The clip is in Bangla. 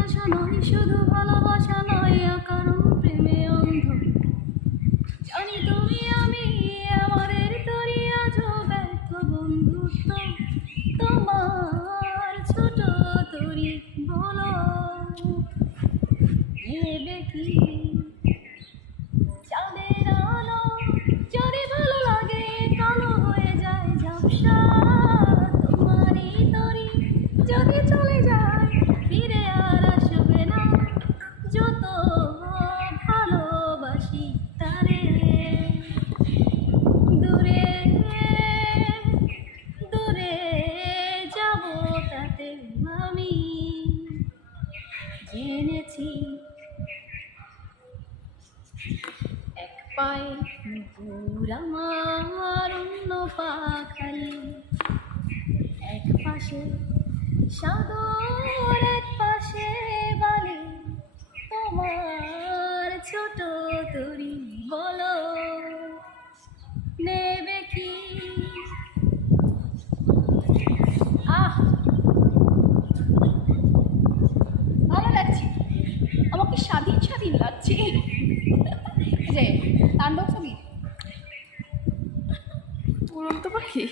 আশা নয়, শুধু ভালোবাসা নয়, অকারণ প্রেমে অন্ধ। জানি তুমি আমি আমাদের তরি আজও ব্যর্থ বন্ধুত্ব। তোমার ছোট তরি বলো নেবে কি চাঁদের আলো? যদি ভালো লাগে কালো হয়ে যায় ঝাপসা। তোমারই তরি যদি চলে যায় ফিরে আর আসবে না। যত ভালোবাসি তারে, দূরে দূরে যাব তাতে আমি জেনেছি। এক পায়ে নুপুর আমার, অন্য পা খালি। এক পাশে সাগর, এক পাশে বালি। তোমার ছোট তরি বলো নেবে কি? আহ, ভালো লাগছে, আমাকে স্বাধীন স্বাধীন লাগছে। যে তাণ্ডব ছবি উড়ন্ত পাখি।